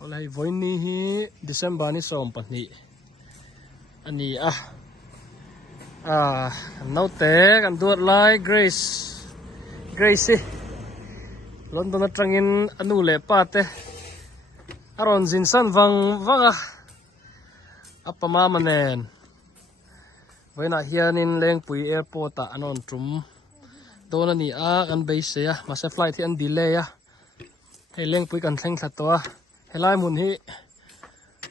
อะไรวันนี้เดือนธันวาคมนี่ส่งปันนี้อันนี้น้าเตะกันตัวไล่เกรซิลอนดอนตรังอินอนุเล่ปาเตอารอนซินสันวังอัปมามันเองวันนี้เฮียนินเล้งปุยแอร์พอร์ตอันนั้นจุ่มโดนนี่กันเบสเสียมาเซฟไลท์ที่อันดีเลยให้เล้งปุยกันเซ็งสัตตัวให้ไล่มุนฮี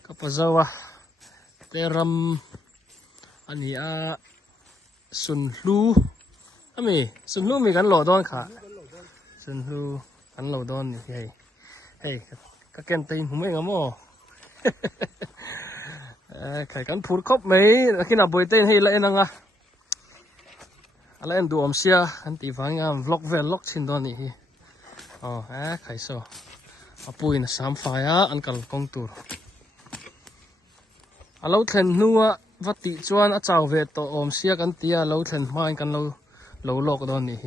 กับปัจจัยเตรมอันนี้สุนลูสุนลูมีกันโหลดอนค่ะสุนลูกันโหลดอนนี่เฮ้ก็เกณฑ์ตีนผมไม่งอใครกันพูดครบไหมแล้วขี้หน้าบอยเต้นให้เล่นงอะไรอันดูอมเสียอันตีฟังงามวล็อกชินดอนนี่อ๋อใครโซ่ปุยนะสามฝ่ายอันกันกองตัวเราเห็นนัววัดติจวนเจ้าเวทตัวอมเสียกันเตียเราเห็นมากันเราโลกดอนนี่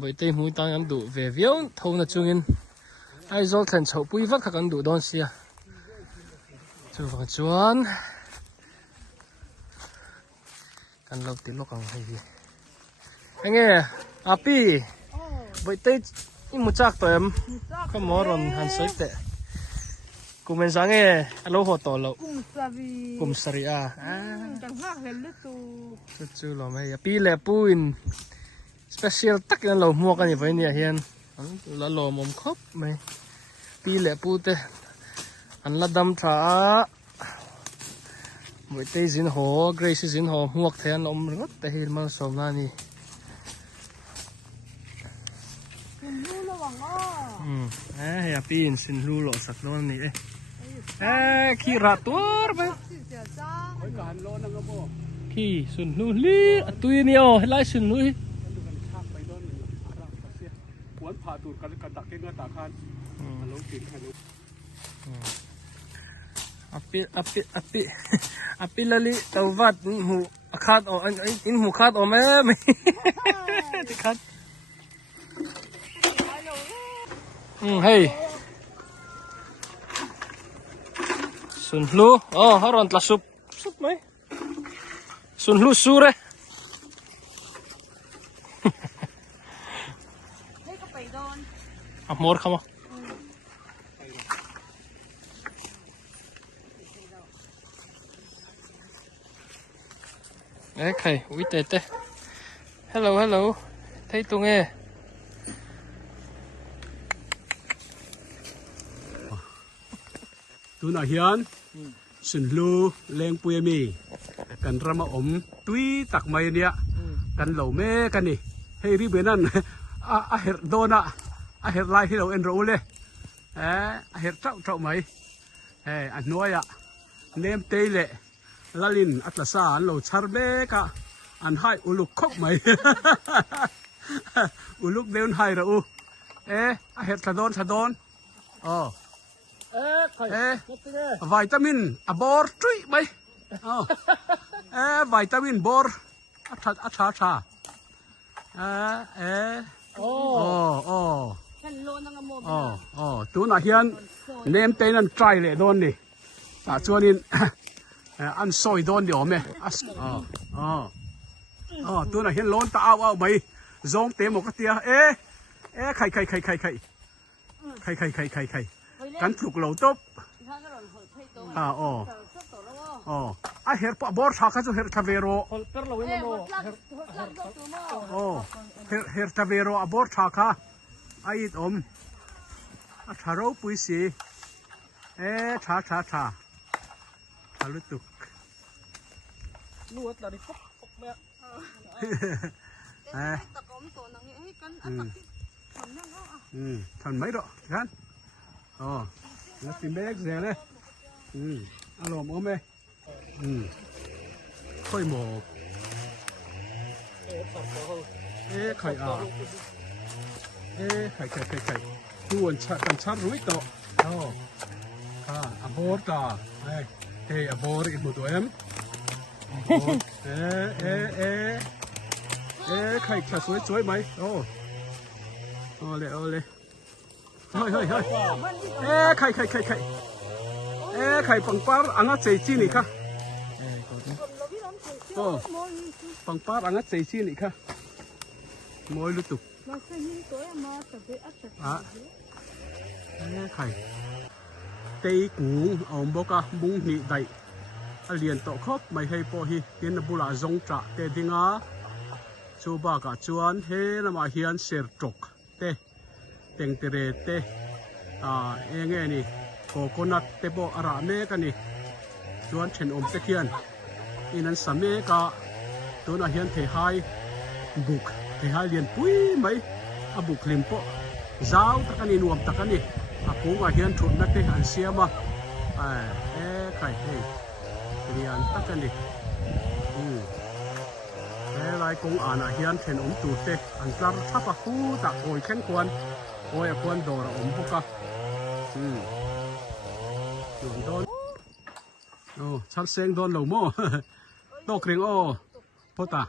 บอยเต้นมุ้ยตังกันดูเวียวทงนะจุงินไอ้โซ่เห็นชาวปุยวัดกันดูดอนเสียจูฟังจวนกันเราติดโลกกันให้ดีไงอาปีบอยเต้นี่มุจักตัวก็มอรอนหันสวยเตะกูเป็นสังเราหัวโตเรากุมสรีจังหวะเห็นเลยตัวจู่เราไม่ปีเล่ปูอินสเปเชียลตักกันเราหมวกกันอย่างนี้เฮียนแล้วเรามุมครบไหมปีเล่ปูเตะอันละดำท่าบอยเต้สินหัวเกรซสินหัวหมวกแทนอมรถแต่เห็นมันสมนานี่เฮียปีนสินลูหล่อสักน้อยนี่ขี้รัดตัวไปขี้สุนลูลี่ตุยนี่อ๋อไล่สุนลูวันผ่าตูดกันตักเก่งก็ตักคันลงกินกันอปิลลิตวัดหูขาดอ๋ออินหูขาดอ๋อไม่ติดขาดเฮ้ยสุนลูฮารอนตลาซุปไหมสุนลูสูเร่ให้ก็ไปโดนมอร์เข้ามาใครวิเตเต้ฮัลโหลไทยตรงตัวน่ะเฮียนสุนลูเลงปุยมีกันรำมาอมตุยตักไม้เนี่ยกันเหล่าแม่กันนี่ให้รีบไปนั่นเห็ดโดนเห็ดลายที่เราเอ็นรู้เลยเห็ดเจ้าไหมอันน้อยเนมเตยเละลาลินอัตสาเราชาร์เบกอันให้อุลุกคบไหมอุลุกเดินให้เราเห็ดสะดอนวิตามินบอร์จุยไหมวิตามินบอร์ชาฉันโลนังโมตัวน่ะเฮียนเนมเตนันใจเลยโดนนี่ชวนนินอันซอยโดนเดี๋ยวไหมตัวน่ะเฮียนล้นตาเอาไหมซองเต็มหมดก็เตียไข่กันถูกเหล่าตบเห็ดบอร์ชาเขาจะเห็ดทาเวโรเห็ดทาเวโรบอร์ชาค่ะไอ้อมชาโรปุยสีชาลุตุกลูกตาดิปุ๊บแม่ตะกอมตัวนังนี้กันอันตักที่ทำนั่งทำไม่หรอกกันแล้วสิเบกเสียเลยอารมณ์โอเมค่อยหมกไข่ไข่ด่วนกันชัดรู้ต่ออบอร์ตาอบอร์อีกหมดตัวไข่สวยไหมโอ้เลย hơi hơi hơi ê khai khai khai khai ê khai bằng par anh ấy chơi chi này kha ô bằng par anh ấy chơi chi này kha môi lụt tục à ê khai tây cũ ông bố ca bung nị đại liền tổ khóc mày hay po hi hiện là bula zong trả tê đi ngã chú ba cả chuan he là mà hiền ser trục tê teng tere tê à nghe nè coconut tê bo ara me cái nè chuan chen tê khian in an same ka tu na hiền thể hai buk thể hai liền pui mấy a buk lim po zau ta cái nuam ta cái nè a pu ma hiền thut na tê an siama à khai hey liền ta cái nè lại cũng anh hiền thêm tụt tê anh làm tháp à khu tạ ôi khen quan ôi quan đồ là bốc cả đường đón chặt sen đón lẩu mò to kring ô bố ta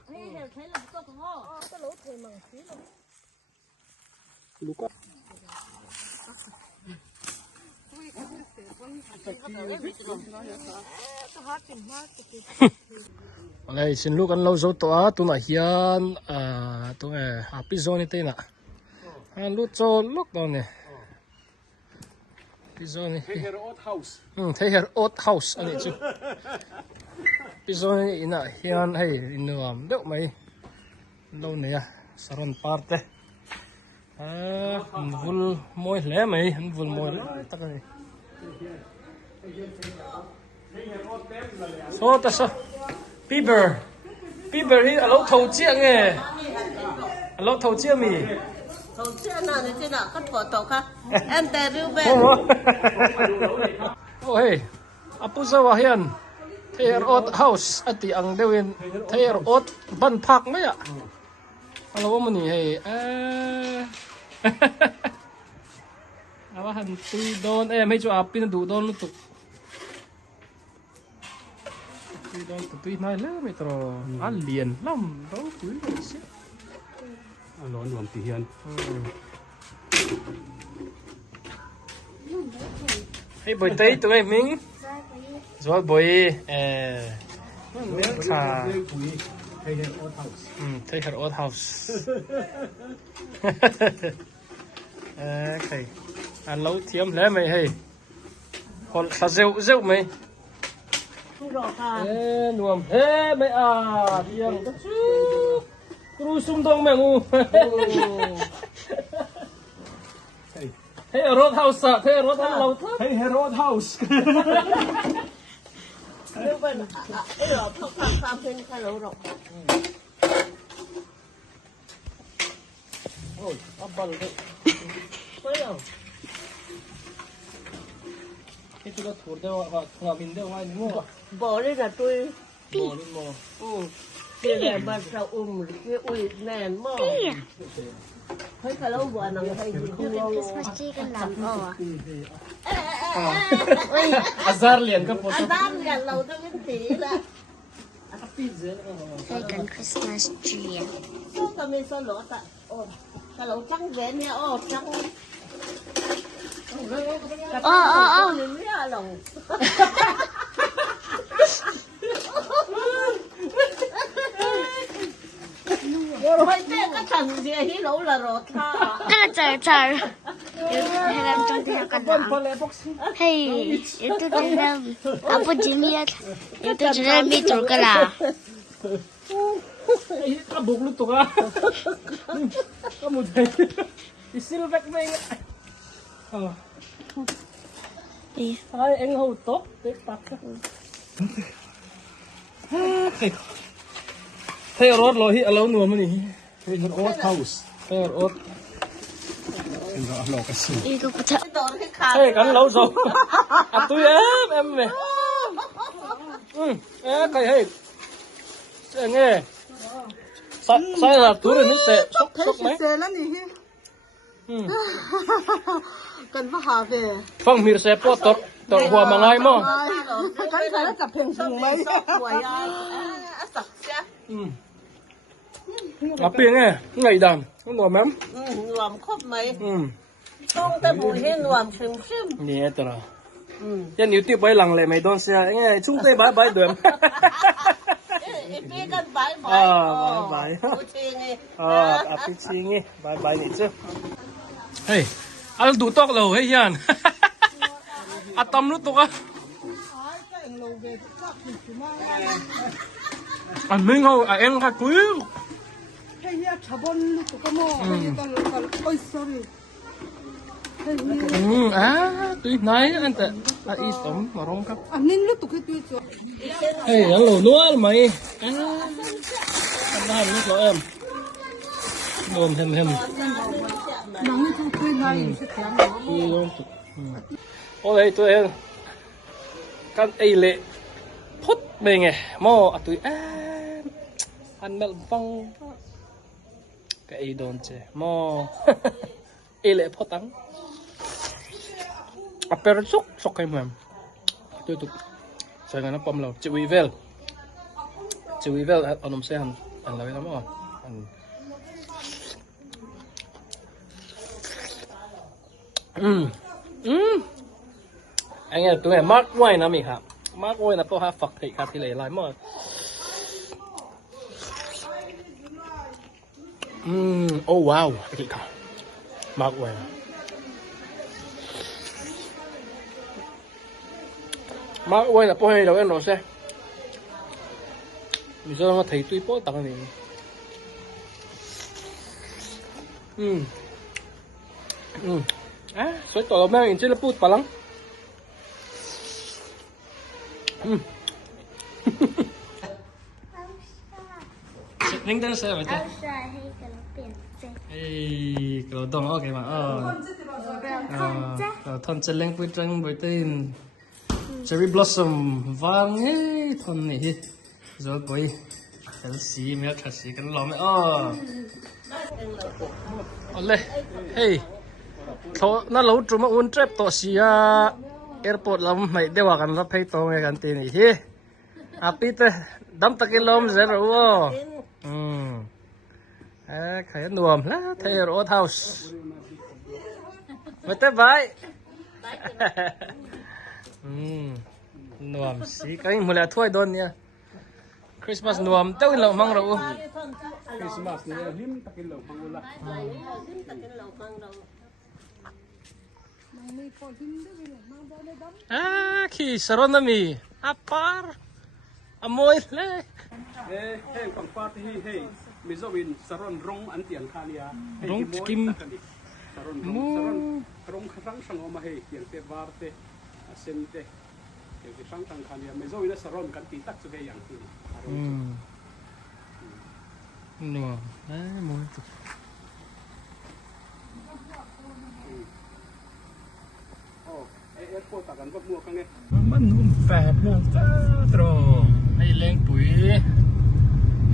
Đây xin lúc ăn lâu dấu tỏa tôi nói hiền tôi nghe happy zone thế nè anh lúc cho lúc đó nè happy zone thấy here old house thấy here old house anh ấy chứ happy zone này nè hiền hay nuông đậu mấy lâu nè saron parte vul môi lẽ mấy vul môi tắc này số ta số Bieber hi alo thầu chiang nghe alo thầu chiang mì thầu chiang nào thì thế nào cắt bỏ tàu khác em tè rưu về ôi apuza wa hian thayer ot house ati ang dewin thayer ot ban phak mai à alo mani hey awa han tui don em hay cho apin du don lutuk tui don tui nai le metro an liền lắm đâu tui xí lo nuông tí hiền hey boy tây tụi em mình rồi boy miếng trà thấy her old house okay anh lâu thiếm lẽ mày hay còn sao rượu mày nuông thế mày điên cái chú cru sung đông mày ngu thế ở road house à thế ở road house lâu thế thấy here old house rưu về ấy rồi thóc thang tam bên khai lẩu rồi ôi ấp bẩn đấy thấy không cái tôi đã thổi đâu và ngả mình đâu ai mua bỏ đi là tôi bỏ lên mò cái này mà sao cái ui nè mò thấy khai lẩu vừa nằm hay gì Christmas tree kan làm azar liền các phụ anh đang gần lâu tôi mới tí là Đây cần Christmas tree. số tao mới số lỗ ta khai lẩu trắng vén nha trắng nên mới là lòng Vậy thế cái thằng gì hí lẩu là rọt ha. Cái là trời. Hay làm trong thì cần làm. Hey, itu tinggal apa jenis? Itu jenis mitro kala. Kabuk lu tuh kan kamu deh isilvek mày hai anh hầu tốt tết tắc thấy rốt rồi hi alo nuông mình thấy here old house thấy rốt em rõ lo cái gì Itu pecah. thấy cắn lâu rồi tôi em này cái hay nghe sai là túi rồi nước tệ sốc mấy Xe lắm nhỉ. Cần phải hạ về. phong mir xe po tor hoa mà ngay mo Cái này nó cặp hình thùng mấy. Sặc xe. à pieng nghe ngày đàn nó ngồi mắm Ngòm khóc mấy. chung ta bùi hiên hoàng xìm xìm nhẹ tao rồi trên YouTube bãi lằng lệ mày đón xe nghe chúng tôi bãi đường biết cái bãi bãi bãi bãi à chị nghe bãi này chứ hey ăn đủ tóc rồi hay nhàn à tâm lúc tóc á anh minh không à em cái quý tuy nói anh ta ít tấm mà không cấp anh nên lúc tụi cái tuyệt hey ăn lẩu nữa mày ăn hai nước lẩu em ngon hem ô đây tụi em căn ấy lệ phút mình nghe mò tụi ăn mel văng cái ấy đòn chơi mò ấy lệ phút tăng pero sok kayo ma'am. Ito. Saya nga na pamlaw. Chiwivel at anong sayan. Ang lawin na mo. Anh nghe tụi em Mark Wine na mi ha. Mark Wine na po ha phật thị cả thì lại mo. Oh wow. Mark Wine. Mark Wine là po hay đâu em nói xe. Mình cho nó thấy tuy po tặng này. Xoay tỏ đâu mình chơi là put pa lang. Ring dan saya baca. Kalau dong oke mà. Thon chân lên bụi trăng bụi tên. Cherry blossom vàng ấy thon này. Rồi bụi. Cái xí mẹ thật xí cái lò mẹ. Ole. Hey. Thọ nó lâu trùm uốn trip to xí airport lắm mày đeoกันรับให้ตรงกันตีนี่ที่api teh dam takilom zero khởi nuồm lá thay ở house mà tới vậy nuồm xí cái một là thôi đồn nha Christmas nuồm tới lâu mang rồi Christmas ni lim takilom mangula khi saronami apar amoy le hey kang party hey mizowin saron rong antian khania rong skim saron rong khrang sang oma hey yang te warte asente yang te sang tang khania mizowin saron kan ti tak chu yang ti no moy airport takan vak mua kangมันนุ่มแฝดเรื่องจ้าตรอไอ้เล้งปุ๋ย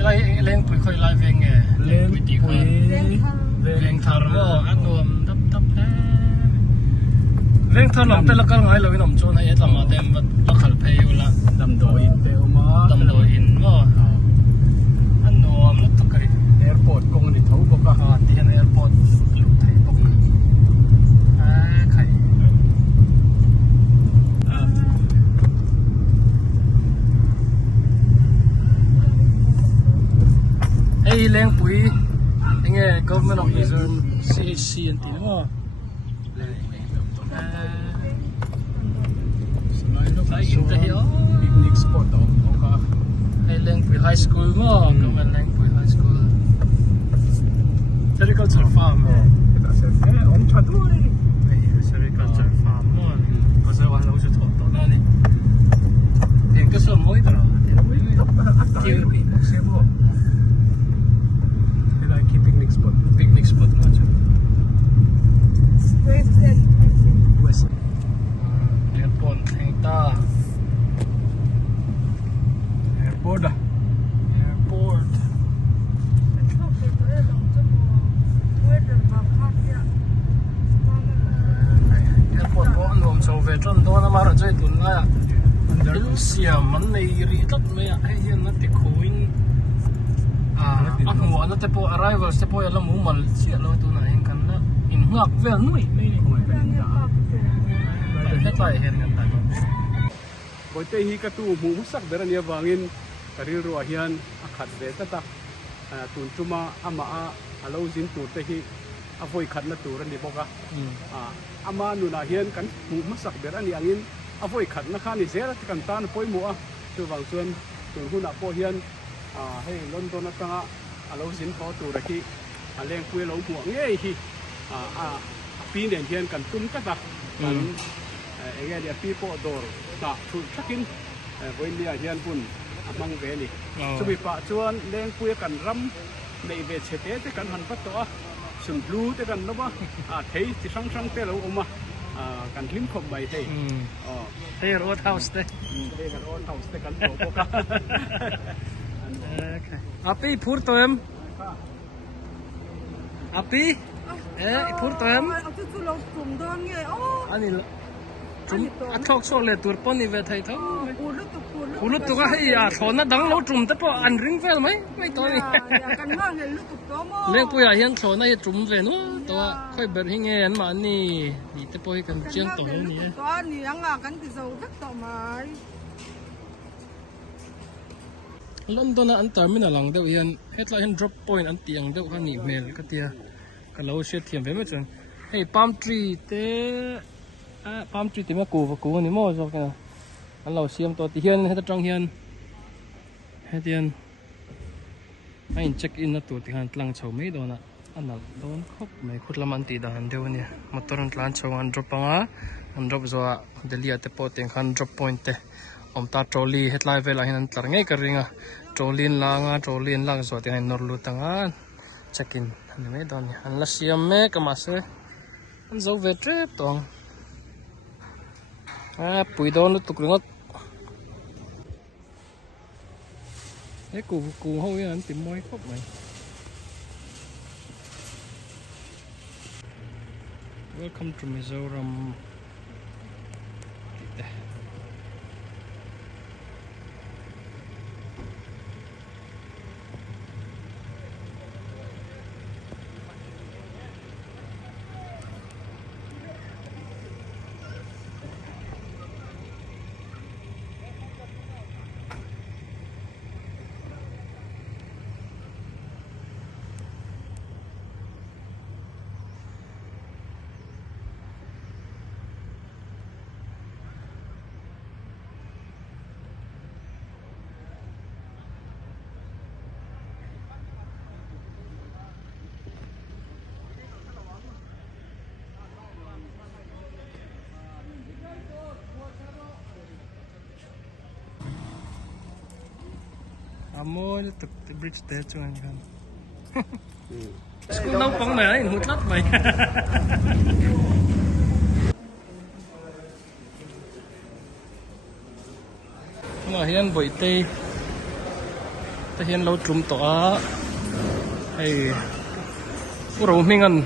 ไล่เล้งปุ๋ยค่อยไล่เวงไงเล้งปุ๋ยตีค่อยเล้งทาร์โมอันนวมทับเล้งทาร์โมแต่ละก็ไงเราไม่น้ำโจนให้ตั้งมาเต็มว่าขัดเพย์ละดำโดอินเตอมาดำโดอินว่าอันนวมแล้วตุกกะ airport กงนี่เขาบอกว่าที่แอร์พอร์ตลุไทยปกไข่ไอ้เลี้ยงปุ๋ยยังไง government of Mizoram CHC อันที่ว่าใส่อินเตอร์เฮล picnic spot อ๋อไอ้เลี้ยงปุ๋ย high school ว่า government เลี้ยงปุ๋ย high school agriculture farm on chaduri ไอ้ agriculture farm ว่าภาษาวันเราจะถอดต่อหน้านี่เลี้ยงก็ส่วนมวยตลอดเที่ยวปีเสียบ่ picnic spot macam West airport Hengta airport dah airport airport ko anum so veteran do na mara jai tun la Indonesia man nei ri tat me ai hian na ti khuin ang wa na te po arrivals te po ala mu mal chi lo tu na en kan na in ngọc về nuôi đi để hết lại hiệnกันtạiบอยเตฮีกระตูมูสักเดรันเนียวางินกระริรัวเฮียนอาขัดเดตตาตุนจุมาอามาอาลาวจินตูเตฮีอาฟอยขัดนัตูรันดีบอกอามานุนาเฮียนกันมูสักเดรันเนียงินอาฟอยขัดนักขันนิเซรัตกันตานปอยมัวตัววังส่วนตัวหุ่นอาปอเฮียนให้ลอนดอนนักตั้งอาลาวจินพอตัวระคีอาเลี้ยงคุยเหลาหัวเงี้ยฮีปีเดียนเฮียนกันตุ้มกระตักกันเงี้ยเดียปีโปดอร์ตาชุดชักินวันนี้เฮียนปุ่นมังเวลีสมัยปัจจุบันเลี้ยงคุยกันรำในเวชเตะกันหันปัตตัวสุนบลูเตกันนะว่าเที่ที่ช่างเตะเราออกมากันลิ้มขบใบเที่เที่รถเฮาส์เต้เที่กันรถเฮาส์เตะกันโตโกกันอาปีพูดตัวเอ็มอาปีพูดตัวเอ็มอันนี้จุ่มอัดทอกโซเลตัวปนิเวทไทยทั้งหูลุตัวก็ให้ถอนนั่ดังเราจุ่มแต่พออันริงเฟลไหมไม่ตัวนี้เลี้ยงปุยเฮียนถอนนั่จุ่มเฟลนู้ตัวค่อยเบิดให้เงี้ยมานี่นี่แต่พอให้กันเชียงตัวนี้ตัวนี้ยังกันที่จะตักต่อไม้ลอนดอนอันเตอร์มินาลังเดียวเฮียนเฮ็ดไรเห็น drop point อันเตียงเดียวข้างนี้เมลก็เตียก็เราเชื่อเทียมไปไม่จนให้palm tree เต้palm tree เต้ไม่กูนี่มั่วจอกกันอันเราเชื่อมตัวที่เฮียนให้ตะจังเฮียนให้เตียนให้เช็คอินนะตัวที่หันหลังเฉาไม่โดนอันนั้นโดนครบไม่คุดละมันตีดันเดียวเนี่ยมาตอนหลังเฉาอัน drop อัน drop จัวเดลียเตปอเตียงขัน drop point เต้อมตาโจลีเฮ็ดไลฟ์เวลาเห็นตลาดง่ายกระริงโจลีนล่างสวดที่ให้นอร์ลูตังเช็คอินอันนี้ไม่โดนเนี่ยอันละเสียมแม่ก็มาเสียอันจะเวทเรียบตองปุ๋ยโดนลุตุกรึงอ่ะกูเขาอย่างนั้นติดมวยครบไหมWelcome to Mizoram Amo itu bridge teh cuman kan. School nấu bóng này hút lắm mày. Mà hiện buổi tây, ta hiện lâu trùm tỏa, hay u rau mình ăn,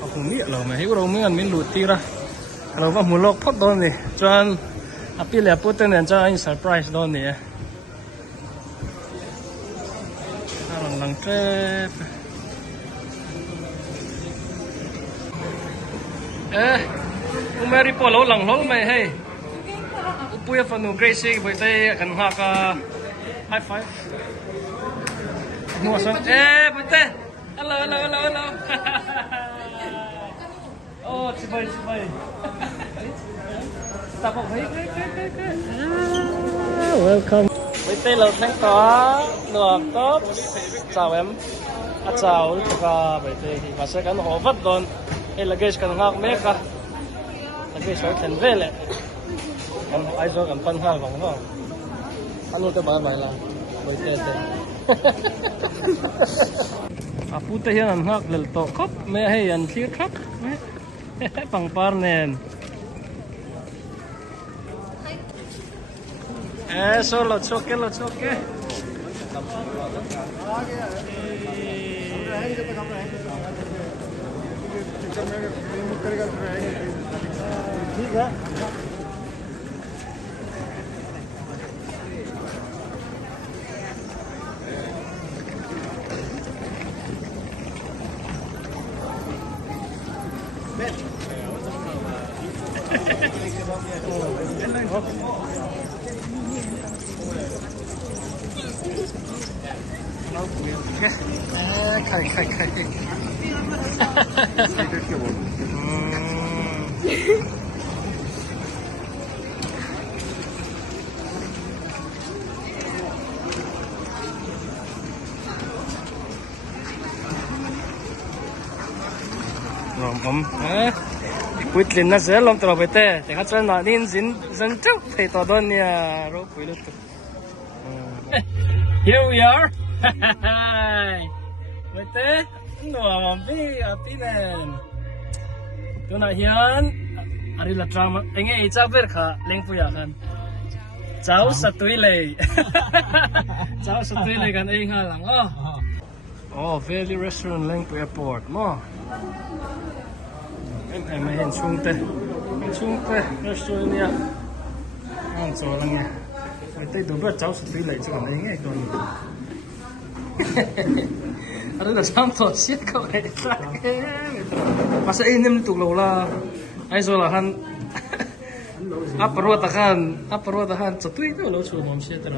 không biết là mày u rau mình ăn mình lụt tì ra, kalau vào mùa lộc phát đòn này, cho Api le putin dan jangan surprise don ni. Lang trip. Umeri polo lang hol mai hey. Upuya fanu Gracie boy tay kan ha ka high five. Nuwa son boy tay. Hello. Oh, sibay. Welcome. Với tên là thanh có được tốt. Chào em. Chào cả bởi vì mà sẽ cần họ vất đòn. Hay là cái cần ngạc mẹ cả. Là cái số thành về lệ. Em ai cho cần phân hai vòng không? Anh luôn cái bài là bởi tên. Phụ tế hiện anh ngạc lελ tổ khóc. Mẹ hay anh clear truck. Bằng par nền. Solo choque. ठीक है ไข่ไข่ไข่ผมquyết định là sẽ làm tàu về tè thì các chân nói nên dính dân trước thì tàu đơn nha rồi quý lục here we are về tè nó bị pinen tôi nói hiền ari là drama anh ấy cháu biết khá lên phu kan cháu sát tuổi lệ cháu sát tuổi lệ kan anh ha lang oh Valley Restaurant lên phu airport mo em mới hiện xuống tê restaurant nha ăn chỗ lăng nha vậy tây đồ bữa cháu sẽ tùy lấy cho anh nghe còn ở đây là sáng thọ xiết cậu này mà sẽ in em tụt lầu là ai rồi là han apa ruột han sẽ tùy đâu lâu xuống mồm xiết ra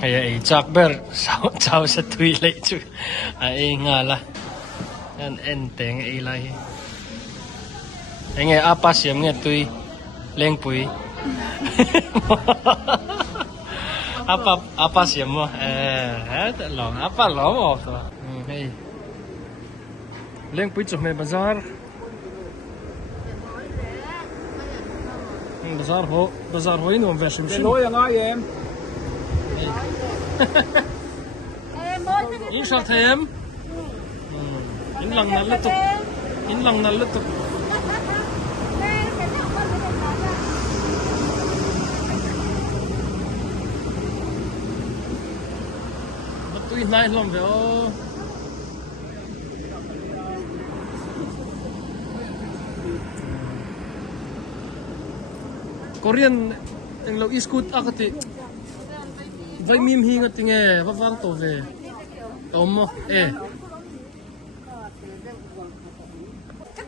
hay ấy chắc bữa cháu sẽ tùy lấy chứ ai ngờ là en teng ai lai anh nghe apa xiêm nghe tui leng pui apa xiêm mo lòng apa lỏng một rồi hey leng pui chụp mấy bazar ho in om vesum Cái lối là ngay em. in shall them in lang na lutuk tui nai lom ve o Korean ang lo iskut akati vai mim hi nga tinge wawang to ve omo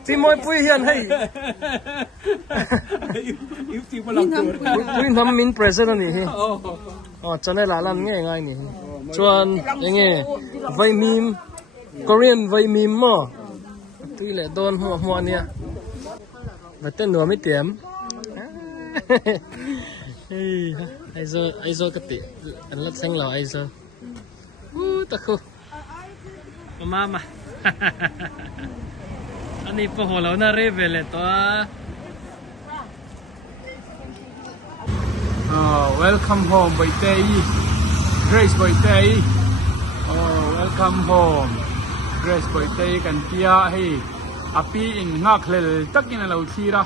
thì mọi pui hiền hay Yếu chịu mà làm chuột. pui nắm min president này cho nên là làm nghe ngay này chuan nghe vay meme Korean vay meme mà tuy là don hoa nè và tên nữa mới tiệm ai zo cái tiệm anh lát xanh lò ai zo ta khu mama anh ấy phải hồ lâu na revele to Welcome home Bội Tây. Grace Bội Tây. Welcome home. Grace Bội Tây kan tia hi. Api in ngak lel takin lo thira.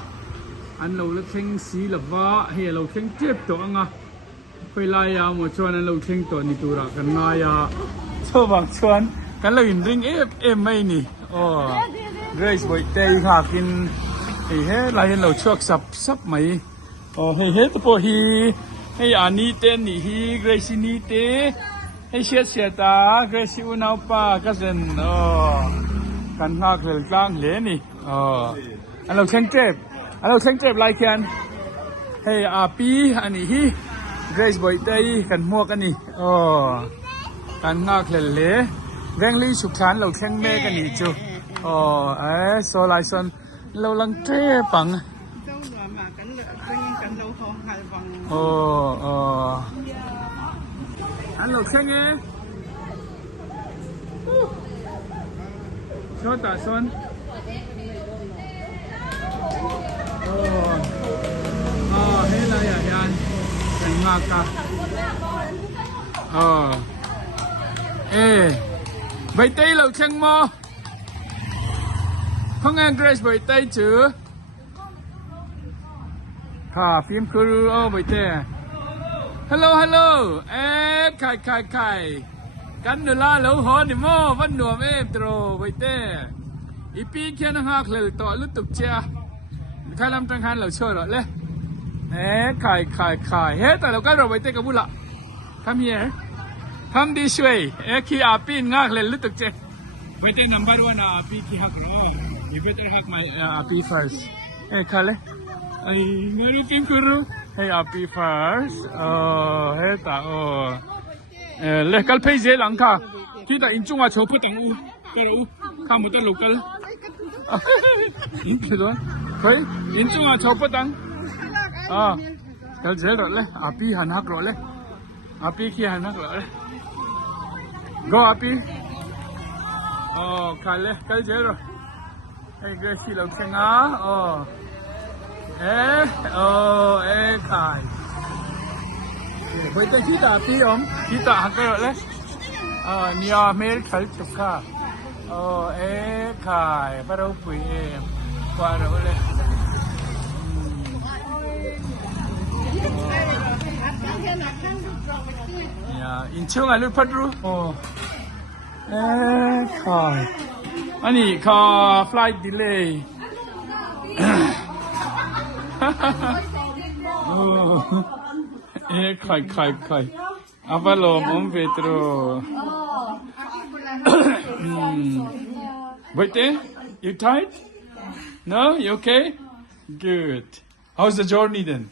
An lo lething si lawa hi lo thing tip to anga. Phai lai ya mo chuan an lo thing to ni tura kan nga ya. Chawang chuan kan lo in ring em mai ni. Grace Bội Tây hakin hi he lai hen lo chuak sap mai. Hey hey to hi hey ani ten ni hi Grace ni te hey sia ta Grace unau pa cousin kan ha khel tlang le ni alo theng trep lai kian hey api ani hi Grace Bội Tây kan muak ani kan ha khel le vengli suk than lo theng me kan ni chu so lai son lo lang tre pang anh lộc xanh nghe cho tạ xuân hết là ya yan thành ngạc cả Bội Tây lộc xanh mò không nghe Grace Bội Tây chứ phim crew Bội Tây hello kai kan nu la lo ho ni mo van nuam em tro Bội Tây ipi khian ha khlel to lu tuk cha khalam tang han lo choi ro le kai he ta lo ka ro Bội Tây ka bula come here come this way ki apin ngak le lu tuk che better number one api ki hak lo. You better hak my api first. Hey, Kale. Ay, ngayon kim kuro. Hey, api first. Oh, hey ta oh. Le kal pay je lang ka. Kita inchung a chopu tang u. Pero u kamu ta local. Inkido. Koi inchung a chopu tang. Ah. Kal je ro le api han hak ro le. Api ki han hak ro le. Go api. Oh, Kale kal je ro. Hey, Gracie lo kenga. Oh. Khai. Vậy thì kita api om, kita hak ro le. Nia mail khal chukha. Khai, baru pui qua rồi le. In chung alu padru. Khai. Ani ka flight delay. Khai. Avalom Petro. Wait, you tired? No, you okay? Good. How's the journey then?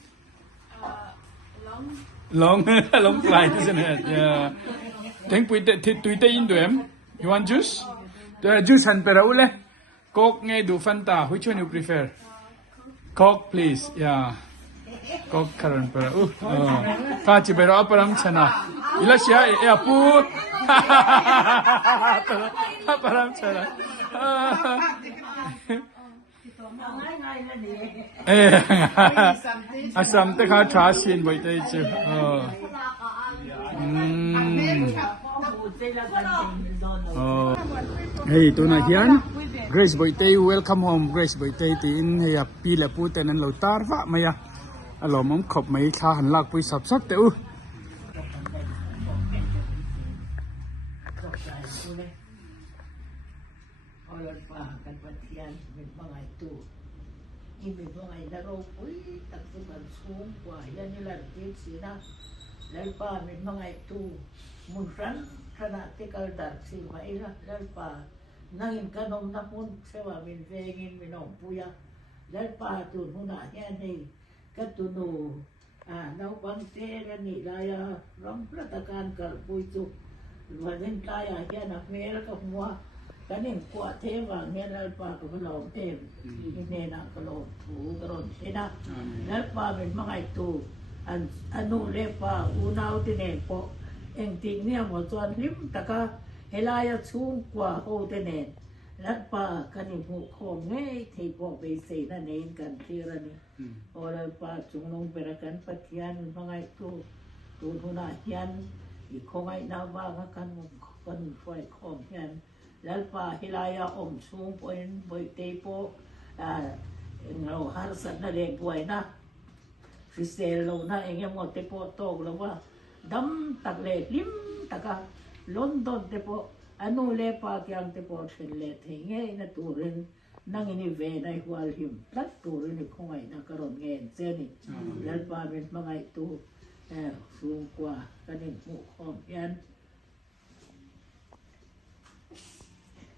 Long flight, isn't it? Yeah. Think we tuite into him. You want juice? The juice and peraule. Coke ngay do Fanta. Which one you prefer? Coke, please. Yeah. Coke karon pera. Kachi pero aparam chana. Ila siya apu. Aparam chana. Asam te kha trasin boy te chu. Hey, tu na hian. Grace boy te welcome home. Grace boy te ti in ya pi la pu te nan lo tar va maya. Alo mom khop mai kha han lak pui sap sak te u. Lalpa min mga ito munran kana tikal dar si maila lalpa nangin kanom na mun sewa min vengin minom puya lalpa tu huna yan ni katuno nau bangte ni laya ram pratakan kal puitu wanin kaya yan akmel ka mua kanin kwa tewa ngel lalpa ko malom tem inena kalom pu karon sina lalpa min mga ito anu lepa unaw tinen po eng ting niya mo tuan lim taka helaya chung kwa ho tinen latpa kanin hu khom ngay thei po be se na nen kan tira ni ora pa chung nong perakan pathian mangai tu huna hian I khongai na wa kan foi khom hian lalpa helaya om chung poin boi te po ngau har san na le boi na Fiselo na enge mo te po tog lo wa dam tak le lim taka London te po anu le pa kyang te po le thenge na turin nang ini ve na hwal him tat turin ni khongai na karon ngen se ni lal pa men mangai tu sung kwa kanin mu khom yan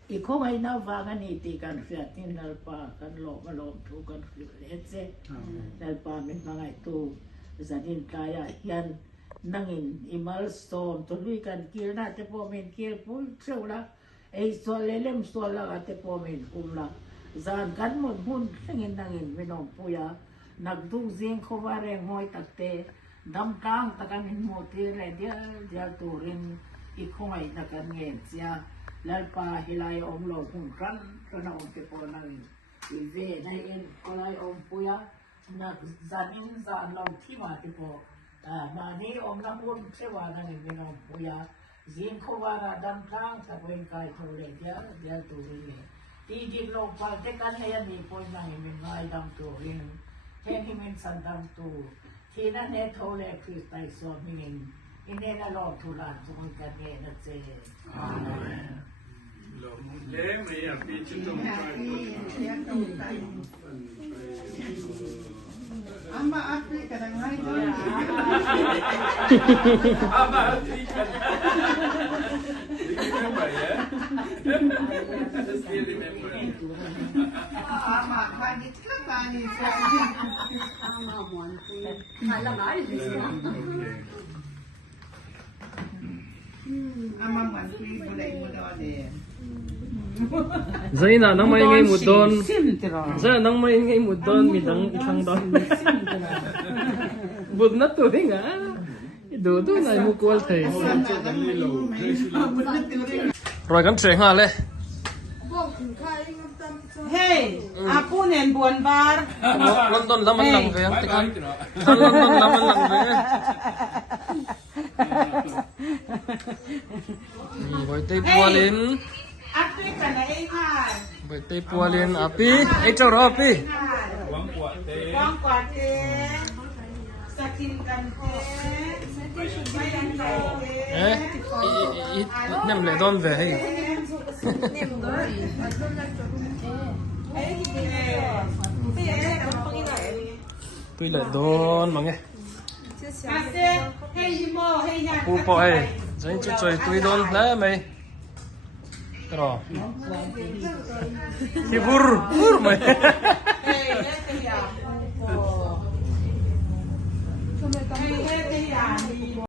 I khongai na wa nga ni ti kan fiat tin lal pa kan lo malom thu kan fiat se lal pa men mangai tu zanin kaya yan nangin imal storm to lui kan kil na te po men kil pul chula ei so lelem so la te po men umla zan kan mon hun nangin menom puya nagdu zing khoware hoi takte dam kang takan hin mo ti le dia turin I khongai na kan ngen sia lalpa hilay om lo hun kan kana om te po nangin I ve na in kolai om puya na zanin zan lo ti ma te po mani om na hun sewa nangin menom puya zing khowara dam kang takwen kai thole dia turin le Ti dik lo pa te kan hayan ni po nangin min ngai dam turin Ten himin sandam tu Tina ne thole kristai so mingin Inena lo tulan sumon kan ne na se Amen Le me ya pi chu tu Ama Afrika dan lain Ama Afrika. Ini apa ya? Ama bagit ka ba ni Ama man kui bulay mo daw din. Zay na nang may ngay mo doon. Zay nang may ngay mo doon. Midang isang doon. Bud na to rin ha. Idodo na mo kuwal tayo. Rồi gắn trẻ nga le. Hey, apo nen buwan bar. London laman lang kaya. Tikan. London laman lang kaya. Boy tay pualin. Ape ka na ingat. Boy tay pualin. Api. Ay choro api. Wang kwate. Sakin kante. Mayan kante. Nem le don về hay. Tuy là don mà nghe. Ase, hey himo, hey yan. Pu po ay. Dahil chuchoy tuy don na may. Pero. Hibur. Hibur may. Hey, hey yan. Hey, hey yan.